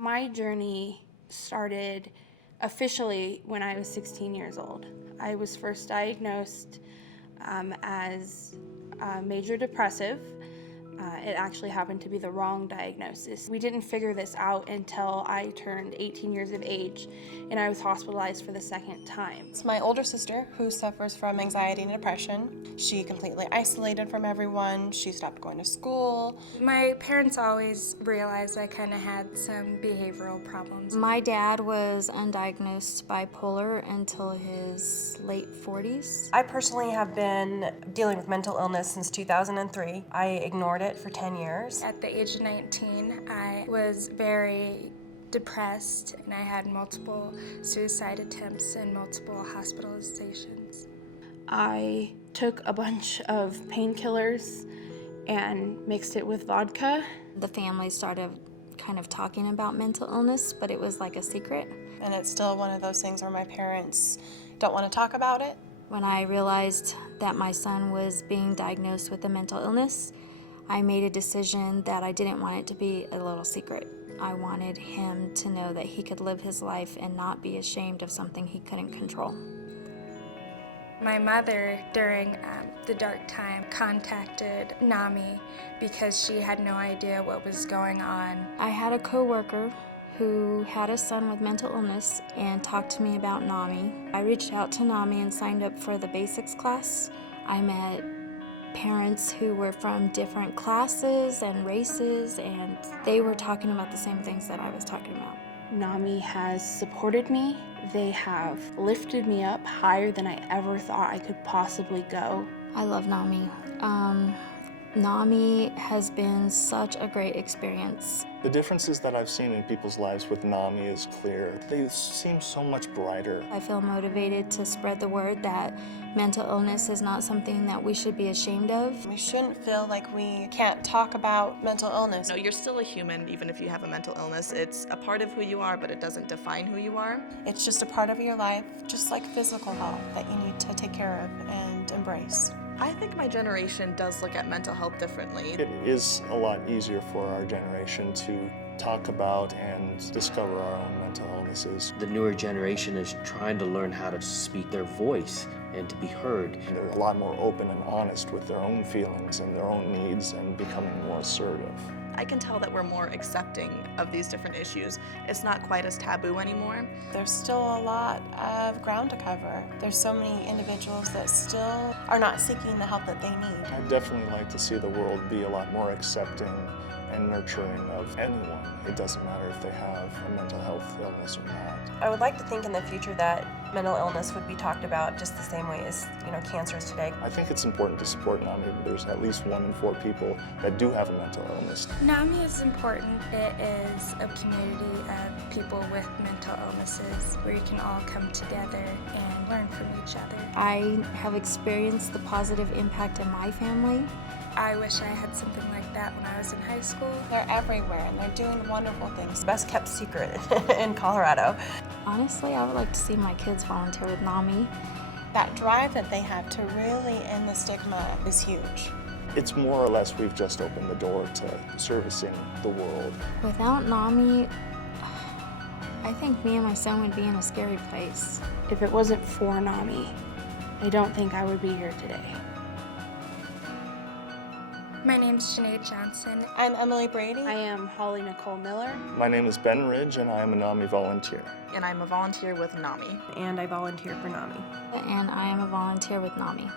My journey started officially when I was 16 years old. I was first diagnosed as major depressive. It actually happened to be the wrong diagnosis. We didn't figure this out until I turned 18 years of age and I was hospitalized for the second time. It's my older sister who suffers from anxiety and depression. She completely isolated from everyone. She stopped going to school. My parents always realized I kind of had some behavioral problems. My dad was undiagnosed bipolar until his late 40s. I personally have been dealing with mental illness since 2003. I ignored it for 10 years. At the age of 19, I was very depressed and I had multiple suicide attempts and multiple hospitalizations. I took a bunch of painkillers and mixed it with vodka. The family started kind of talking about mental illness, but it was like a secret. And it's still one of those things where my parents don't want to talk about it. When I realized that my son was being diagnosed with a mental illness, I made a decision that I didn't want it to be a little secret. I wanted him to know that he could live his life and not be ashamed of something he couldn't control. My mother, during the dark time, contacted NAMI because she had no idea what was going on. I had a coworker who had a son with mental illness and talked to me about NAMI. I reached out to NAMI and signed up for the basics class. I met parents who were from different classes and races, and they were talking about the same things that I was talking about. NAMI has supported me. They have lifted me up higher than I ever thought I could possibly go. I love NAMI. NAMI has been such a great experience. The differences that I've seen in people's lives with NAMI is clear. They seem so much brighter. I feel motivated to spread the word that mental illness is not something that we should be ashamed of. We shouldn't feel like we can't talk about mental illness. No, you're still a human even if you have a mental illness. It's a part of who you are, but it doesn't define who you are. It's just a part of your life, just like physical health, that you need to take care of and embrace. I think my generation does look at mental health differently. It is a lot easier for our generation to talk about and discover our own mental illnesses. The newer generation is trying to learn how to speak their voice and to be heard. They're a lot more open and honest with their own feelings and their own needs and becoming more assertive. I can tell that we're more accepting of these different issues. It's not quite as taboo anymore. There's still a lot of ground to cover. There's so many individuals that still are not seeking the help that they need. I'd definitely like to see the world be a lot more accepting and nurturing of anyone. It doesn't matter if they have a mental health illness or not. I would like to think in the future that mental illness would be talked about just the same way as, cancer is today. I think it's important to support NAMI. There's at least 1 in 4 people that do have a mental illness. NAMI is important. It is a community of people with mental illnesses where you can all come together and learn from each other. I have experienced the positive impact in my family. I wish I had something like that when I was in high school. They're everywhere and they're doing wonderful things. Best kept secret in Colorado. Honestly, I would like to see my kids volunteer with NAMI. That drive that they have to really end the stigma is huge. It's more or less we've just opened the door to servicing the world. Without NAMI, I think me and my son would be in a scary place. If it wasn't for NAMI, I don't think I would be here today. My name's Sinead Johnson. I'm Emily Brady. I am Holly Nicole Miller. My name is Ben Ridge and I am a NAMI volunteer. And I'm a volunteer with NAMI. And I volunteer for NAMI. And I am a volunteer with NAMI.